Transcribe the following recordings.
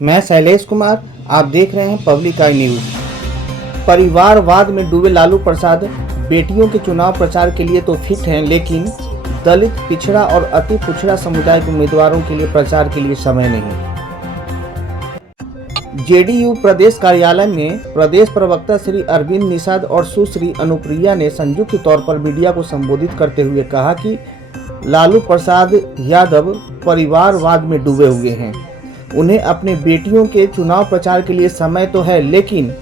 मैं शैलेश कुमार, आप देख रहे हैं पब्लिक आई न्यूज। परिवारवाद में डूबे लालू प्रसाद बेटियों के चुनाव प्रचार के लिए तो फिट हैं, लेकिन दलित, पिछड़ा और अति पिछड़ा समुदाय के उम्मीदवारों के लिए प्रचार के लिए समय नहीं। जेडीयू प्रदेश कार्यालय में प्रदेश प्रवक्ता श्री अरविंद निषाद और सुश्री अनुप्रिया ने संयुक्त तौर पर मीडिया को संबोधित करते हुए कहा कि लालू प्रसाद यादव परिवारवाद में डूबे हुए हैं। उन्हें अपने बेटियों के चुनाव प्रचार के लिए समय तो है, लेकिन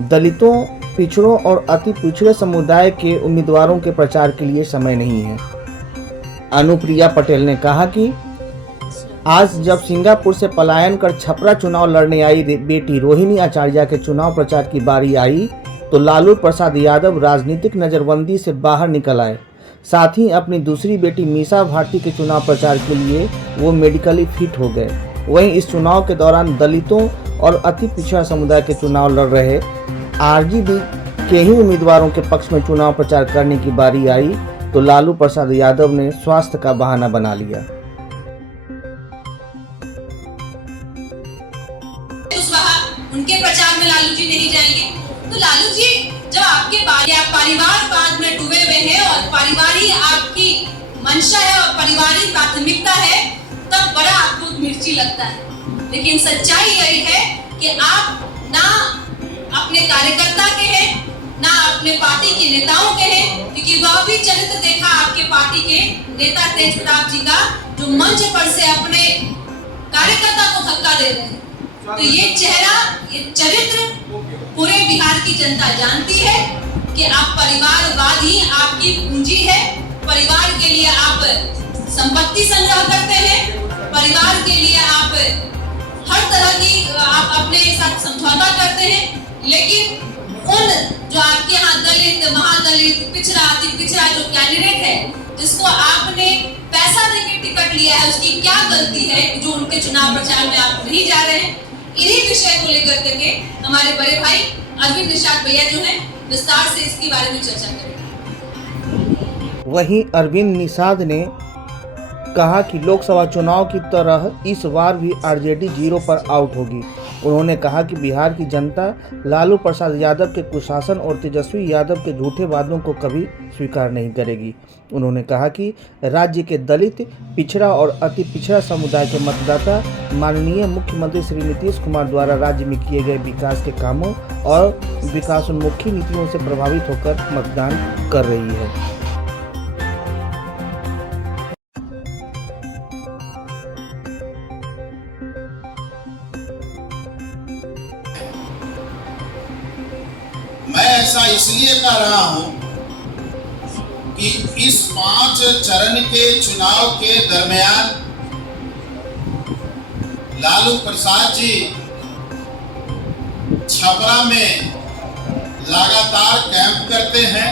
दलितों, पिछड़ों और अति पिछड़े समुदाय के उम्मीदवारों के प्रचार के लिए समय नहीं है। अनुप्रिया पटेल ने कहा कि आज जब सिंगापुर से पलायन कर छपरा चुनाव लड़ने आई बेटी रोहिणी आचार्य के चुनाव प्रचार की बारी आई तो लालू प्रसाद यादव राजनीतिक नज़रबंदी से बाहर निकल आए। साथ ही अपनी दूसरी बेटी मीसा भारती के चुनाव प्रचार के लिए वो मेडिकली फिट हो गए। वहीं इस चुनाव के दौरान दलितों और अति पिछड़ा समुदाय के चुनाव लड़ रहे आरजेडी के ही उम्मीदवारों के पक्ष में चुनाव प्रचार करने की बारी आई तो लालू प्रसाद यादव ने स्वास्थ्य का बहाना बना लिया। उनके प्रचार में लालू जी नहीं जाएंगे। तो लालू जी, जब आपके परिवारवाद में डूबे हुए हैं और परिवार ही आपकी मंशा है और परिवार ही प्राथमिकता है, तब बड़ा आपको मिर्ची लगता है। लेकिन सच्चाई यही है कि आप ना अपने कार्यकर्ता के हैं, ना अपने पार्टी के नेताओं के हैं, क्योंकि वह भी चरित्र देखा आपके पार्टी के नेता तेज प्रताप जी का, जो मंच पर से अपने कार्यकर्ता को धक्का दे रहे हैं। तो ये चेहरा, ये चरित्र पूरे बिहार की जनता जानती है कि आप परिवारवाद ही आपकी पूंजी है। परिवार के लिए आप संपत्ति संग्रह करते हैं, परिवार के लिए आप हर तरह की आप अपने साथ समझौता करते हैं। लेकिन उन जो आपके यहाँ दलित, महादलित, पिछड़ा, अति पिछड़ा जो कैंडिडेट है, जिसको आपने पैसा देके टिकट लिया है, उसकी क्या गलती है जो उनके चुनाव प्रचार में आप नहीं जा रहे हैं? इन्हीं विषय को लेकर के हमारे बड़े भाई अरविंद निषाद भैया जो हैं विस्तार से इसके बारे में चर्चा करेंगे। वहीं अरविंद निषाद ने कहा कि लोकसभा चुनाव की तरह इस बार भी आरजेडी 0 पर आउट होगी। उन्होंने कहा कि बिहार की जनता लालू प्रसाद यादव के कुशासन और तेजस्वी यादव के झूठे वादों को कभी स्वीकार नहीं करेगी। उन्होंने कहा कि राज्य के दलित, पिछड़ा और अति पिछड़ा समुदाय के मतदाता माननीय मुख्यमंत्री श्री नीतीश कुमार द्वारा राज्य में किए गए विकास के कामों और विकासोन्मुखी नीतियों से प्रभावित होकर मतदान कर रही है। मैं ऐसा इसलिए कह रहा हूं कि इस 5 चरण के चुनाव के दरमियान लालू प्रसाद जी छपरा में लगातार कैंप करते हैं,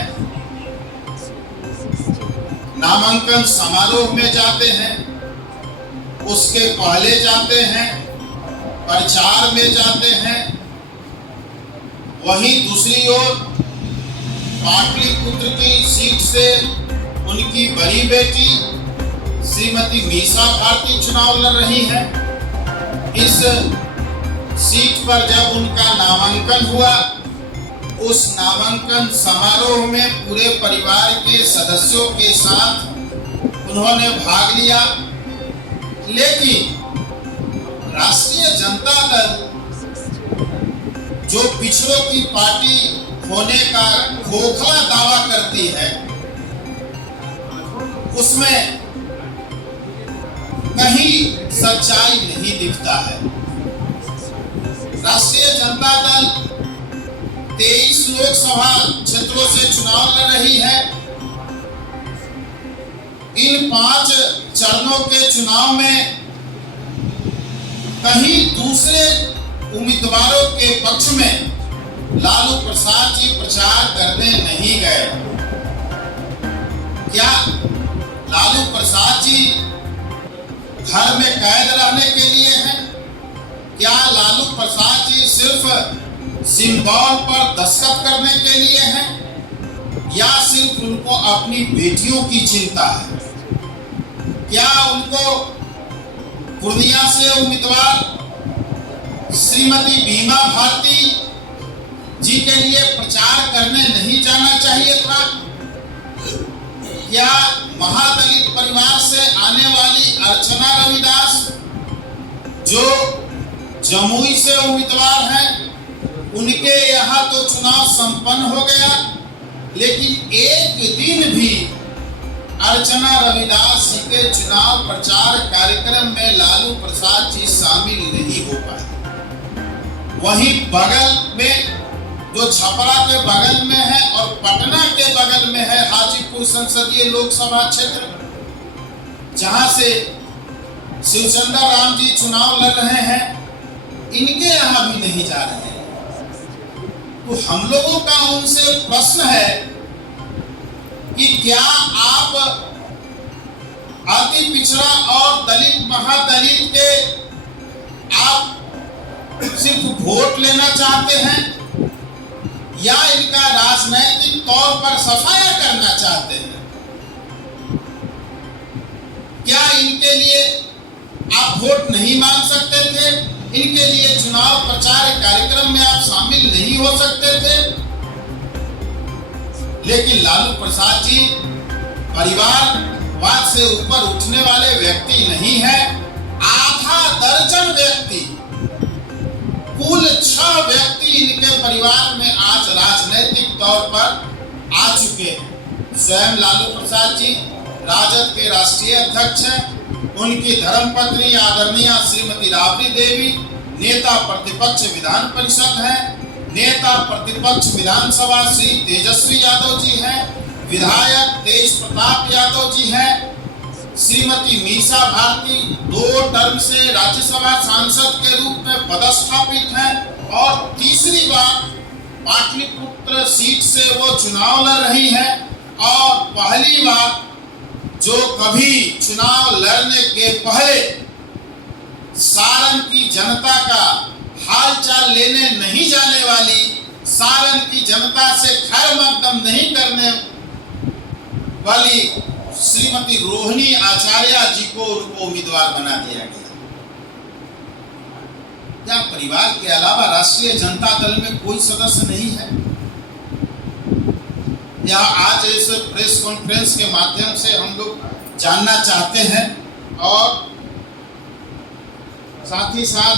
नामांकन समारोह में जाते हैं, उसके पहले जाते हैं, प्रचार में जाते हैं। वहीं दूसरी ओर पाटलिपुत्र की सीट से उनकी बड़ी बेटी श्रीमती मीसा भारती चुनाव लड़ रही है। इस सीट पर जब उनका नामांकन हुआ, उस नामांकन समारोह में पूरे परिवार के सदस्यों के साथ उन्होंने भाग लिया। लेकिन राष्ट्रीय जनता दल जो पिछड़ों की पार्टी होने का खोखला दावा करती है, उसमें कहीं सच्चाई नहीं दिखता है। राष्ट्रीय जनता दल 23 लोकसभा क्षेत्रों से चुनाव लड़ रही है। इन 5 चरणों के चुनाव में कहीं दूसरे उम्मीदवारों के पक्ष में लालू प्रसाद जी प्रचार करने नहीं गए। क्या लालू प्रसाद जी घर में कैद रहने के लिए हैं? क्या लालू प्रसाद जी सिर्फ सिंबल पर दस्तखत करने के लिए हैं, या सिर्फ उनको अपनी बेटियों की चिंता है? क्या उनको पूर्णिया से उम्मीदवार श्रीमती बीमा भारती जी के लिए प्रचार करने नहीं जाना चाहिए था? क्या महादलित परिवार से आने वाली अर्चना रविदास जो जमुई से उम्मीदवार हैं, उनके यहाँ तो चुनाव संपन्न हो गया, लेकिन एक दिन भी अर्चना रविदास जी के चुनाव प्रचार कार्यक्रम में लालू प्रसाद जी शामिल नहीं हो पाए। वहीं बगल में जो छपरा के बगल में है और पटना के बगल में है हाजीपुर संसदीय लोकसभा क्षेत्र, जहां से शिवचंद्र राम जी चुनाव लड़ रहे हैं, इनके यहाँ भी नहीं जा रहे हैं। तो हम लोगों का उनसे प्रश्न है कि क्या आप अति पिछड़ा और दलित महादलित के आप सिर्फ वोट लेना चाहते हैं या इनका राजनैतिक तौर पर सफाया करना चाहते हैं? क्या इनके लिए आप वोट नहीं मांग सकते थे? इनके लिए चुनाव प्रचार कार्यक्रम में आप शामिल नहीं हो सकते थे? लेकिन लालू प्रसाद जी परिवारवाद से ऊपर उठने वाले व्यक्ति नहीं है। आधा दर्जन व्यक्ति, कुल 6 व्यक्ति इनके परिवार में आज राजनीतिक तौर पर आ चुके हैं। स्वयं लालू प्रसाद जी राजद के राष्ट्रीय अध्यक्ष हैं। उनकी धर्मपत्नी आदरणीय श्रीमती राबड़ी देवी नेता प्रतिपक्ष विधान परिषद है। नेता प्रतिपक्ष विधानसभा श्री तेजस्वी यादव जी हैं। विधायक तेज प्रताप यादव जी हैं। श्रीमती मीसा भारती 2 टर्म से राज्यसभा सांसद के रूप में पदस्थापित हैं और तीसरी बार पाटलिपुत्र सीट से वो चुनाव लड़ रही हैं और पहली बार जो कभी चुनाव लड़ने के पहले सारण की जनता का हालचाल लेने नहीं जाने वाली, सारण की जनता से खैर मकदम नहीं करने वाली श्रीमती रोहिणी आचार्य जी को उनको उम्मीदवार बना दिया गया। क्या परिवार के अलावा राष्ट्रीय जनता दल में कोई सदस्य नहीं है? यह आज इस प्रेस कॉन्फ्रेंस के माध्यम से हम लोग जानना चाहते हैं और साथ ही साथ